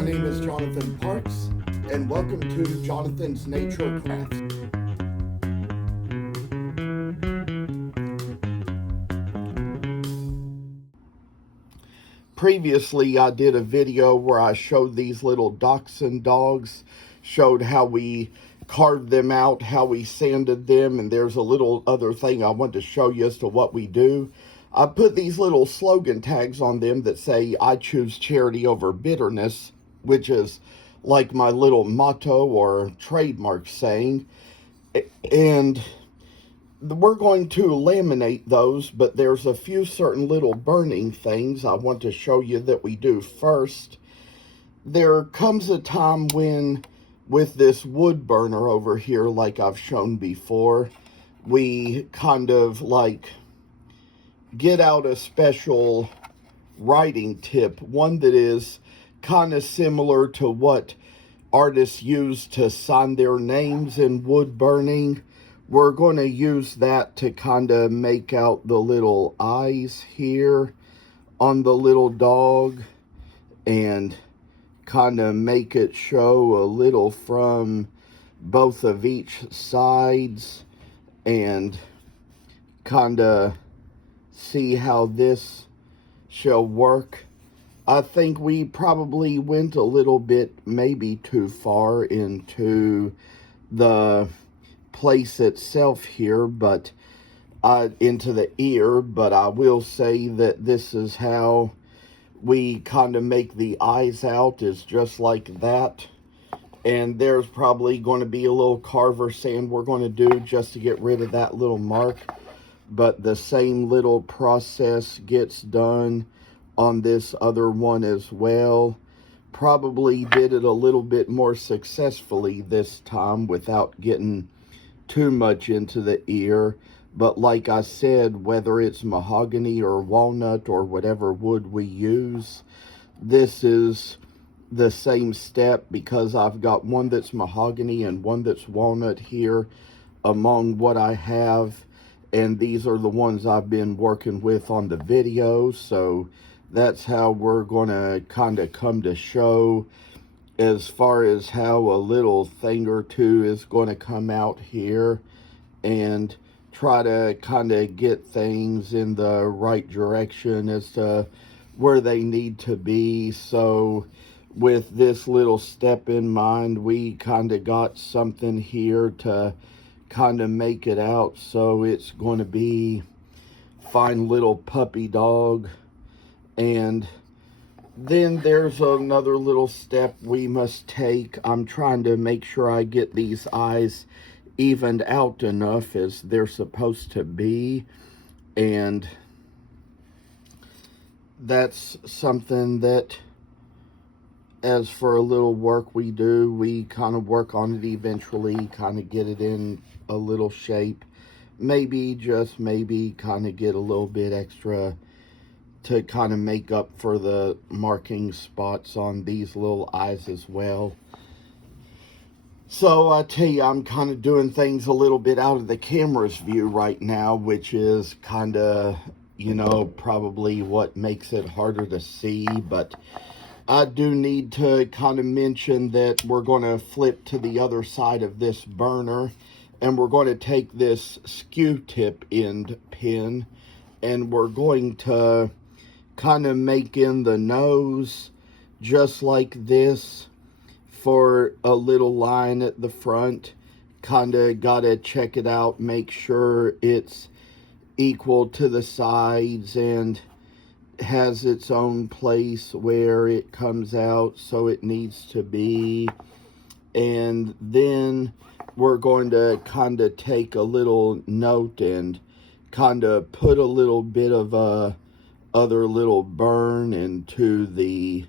My name is Jonathan Parks, and welcome to Jonathan's Nature Crafts. Previously, I did a video where I showed these little Dachshund dogs, showed how we carved them out, how we sanded them, and there's a little other thing I want to show you as to what we do. I put these little slogan tags on them that say, "I choose charity over bitterness," which is like my little motto or trademark saying. And we're going to laminate those, but there's a few certain little burning things I want to show you that we do first. There comes a time when, with this wood burner over here, like I've shown before, we kind of like get out a special writing tip, one that is kind of similar to what artists use to sign their names in wood burning. We're going to use that to kind of make out the little eyes here on the little dog and kind of make it show a little from both of each sides and kind of see how this shall work. I think we probably went a little bit maybe too far into the place itself here, but into the ear, but I will say that this is how we kind of make the eyes out, is just like that. And there's probably going to be a little carver sand we're going to do just to get rid of that little mark, but the same little process gets done on this other one as well. Probably did it a little bit more successfully this time without getting too much into the ear. But like I said, whether it's mahogany or walnut or whatever wood we use, this is the same step, because I've got one that's mahogany and one that's walnut here among what I have, and these are the ones I've been working with on the video. So that's how we're going to kind of come to show as far as how a little thing or two is going to come out here, and try to kind of get things in the right direction as to where they need to be. So with this little step in mind, we kind of got something here to kind of make it out. So it's going to be fine little puppy dog. And then there's another little step we must take. I'm trying to make sure I get these eyes evened out enough as they're supposed to be, and that's something that, as for a little work we do, we kind of work on it eventually, kind of get it in a little shape, maybe, just maybe, kind of get a little bit extra to kind of make up for the marking spots on these little eyes as well. So I tell you, I'm kind of doing things a little bit out of the camera's view right now, which is kind of, you know, probably what makes it harder to see. But I do need to kind of mention that we're going to flip to the other side of this burner, and we're going to take this skew tip end pin, and we're going to kind of make in the nose just like this for a little line at the front. Kind of got to check it out, make sure it's equal to the sides and has its own place where it comes out so it needs to be. And then we're going to kind of take a little note and kind of put a little bit of a other little burn into the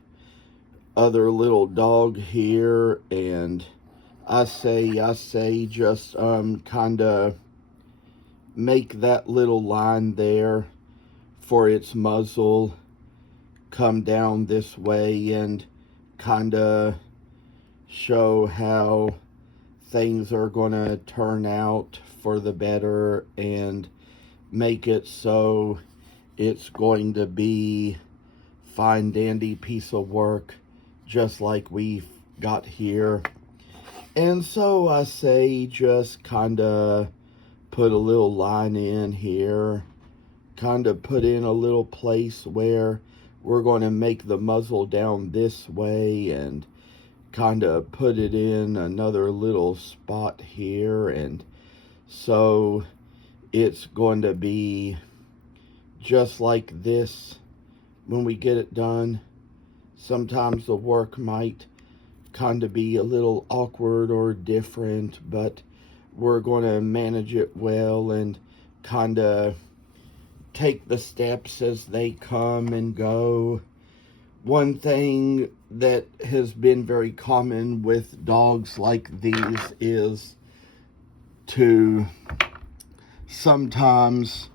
other little dog here. And I say just kind of make that little line there for its muzzle come down this way, and kind of show how things are going to turn out for the better, and make it so it's going to be fine dandy piece of work just like we've got here. And so I say just kind of put a little line in here, kind of put in a little place where we're going to make the muzzle down this way, and kind of put it in another little spot here. And so it's going to be just like this when we get it done. Sometimes the work might kind of be a little awkward or different, but we're going to manage it well and kind of take the steps as they come and go. One thing that has been very common with dogs like these is to sometimes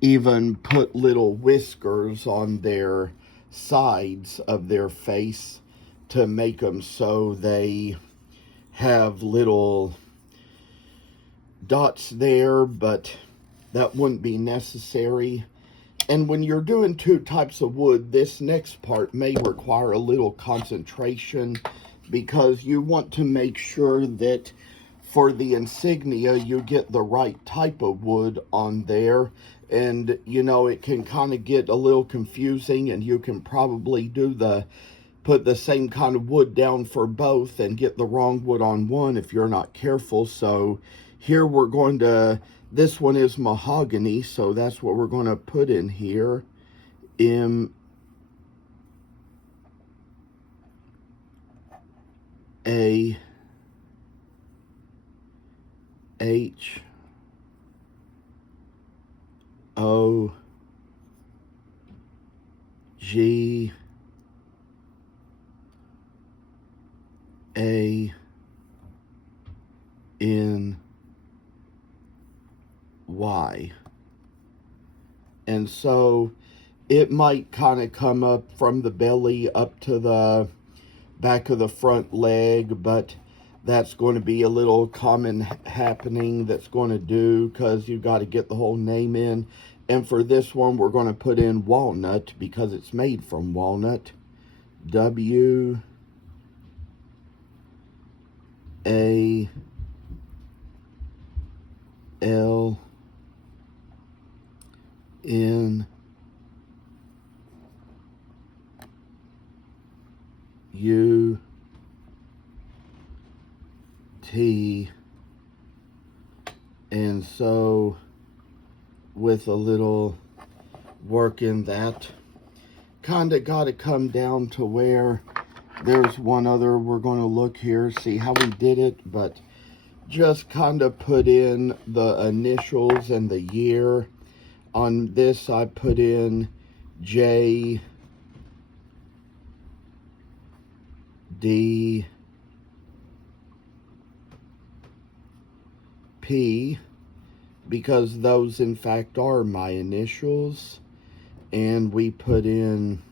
even put little whiskers on their sides of their face to make them so they have little dots there, but that wouldn't be necessary. And when you're doing two types of wood, this next part may require a little concentration, because you want to make sure that for the insignia you get the right type of wood on there. And you know, it can kind of get a little confusing, and you can probably put the same kind of wood down for both and get the wrong wood on one if you're not careful. So here we're going to, this one is mahogany, so that's what we're going to put in here. Mahogany. And so it might kind of come up from the belly up to the back of the front leg, but that's going to be a little common happening that's going to do, because you got to get the whole name in. And for this one, we're going to put in walnut because it's made from walnut. WALNUT. And so with a little work in that, kind of got to come down to where there's one other. We're going to look here, see how we did it, but just kind of put in the initials and the year. On this I put in JDP, because those in fact are my initials. And we put in,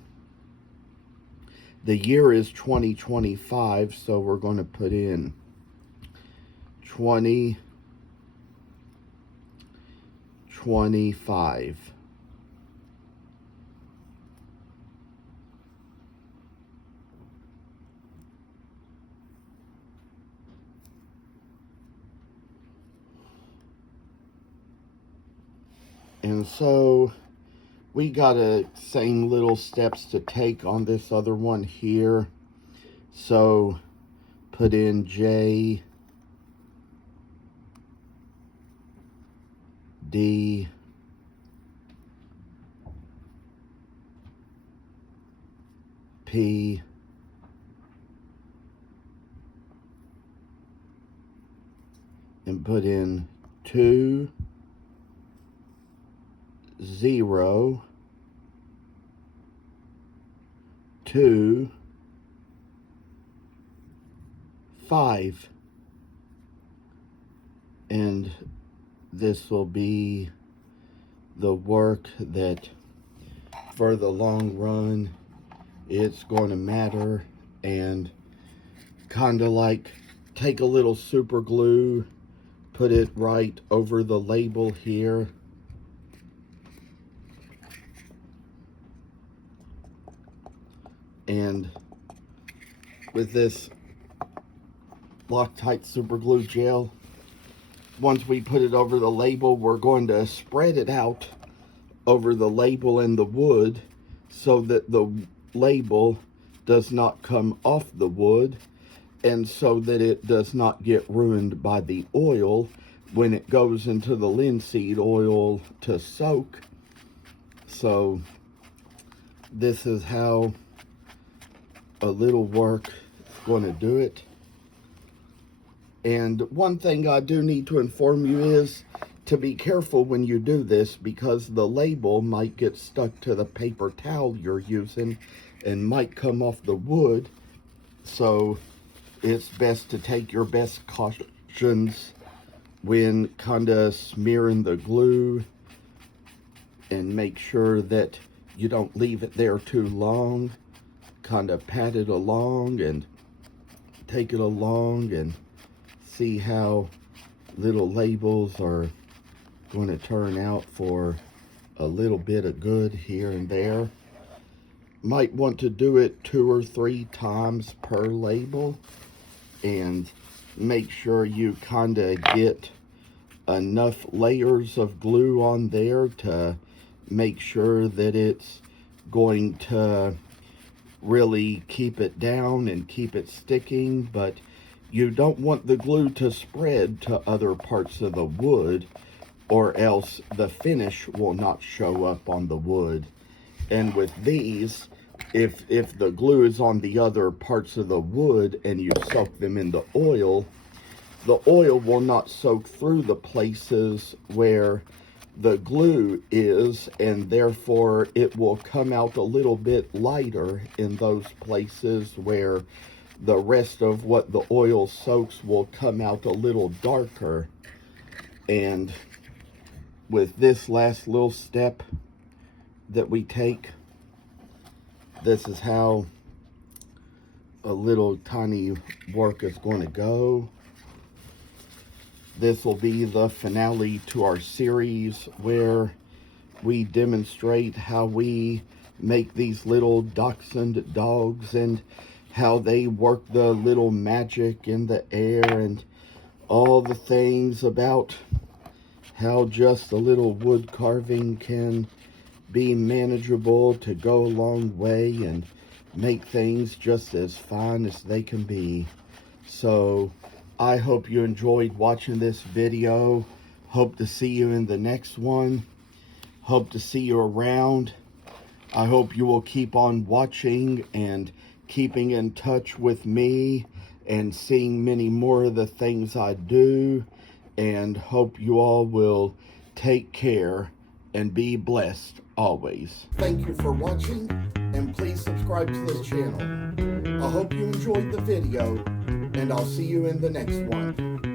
the year is 2025, so we're going to put in 2025. And so we got the same little steps to take on this other one here. So put in JDP, and put in 2025. And this will be the work that for the long run it's going to matter. And kind of like take a little super glue, put it right over the label here, and with this Loctite super glue gel. Once we put it over the label, we're going to spread it out over the label and the wood so that the label does not come off the wood, and so that it does not get ruined by the oil when it goes into the linseed oil to soak. So this is how a little work is going to do it. And one thing I do need to inform you is to be careful when you do this, because the label might get stuck to the paper towel you're using and might come off the wood. So it's best to take your best cautions when kind of smearing the glue, and make sure that you don't leave it there too long. Kind of pat it along and take it along, and see how little labels are going to turn out for a little bit of good here and there. Might want to do it 2 or 3 times per label, and make sure you kind of get enough layers of glue on there to make sure that it's going to really keep it down and keep it sticking. But you don't want the glue to spread to other parts of the wood, or else the finish will not show up on the wood. And with these, if the glue is on the other parts of the wood and you soak them in the oil will not soak through the places where the glue is, and therefore it will come out a little bit lighter in those places where the rest of what the oil soaks will come out a little darker. And with this last little step that we take, this is how a little tiny work is going to go. This will be the finale to our series, where we demonstrate how we make these little Dachshund dogs and how they work the little magic in the air, and all the things about how just a little wood carving can be manageable to go a long way and make things just as fine as they can be. So I hope you enjoyed watching this video. Hope to see you in the next one. Hope to see you around. I hope you will keep on watching and keeping in touch with me and seeing many more of the things I do. And hope you all will take care and be blessed always. Thank you for watching, and please subscribe to this channel. I hope you enjoyed the video, and I'll see you in the next one.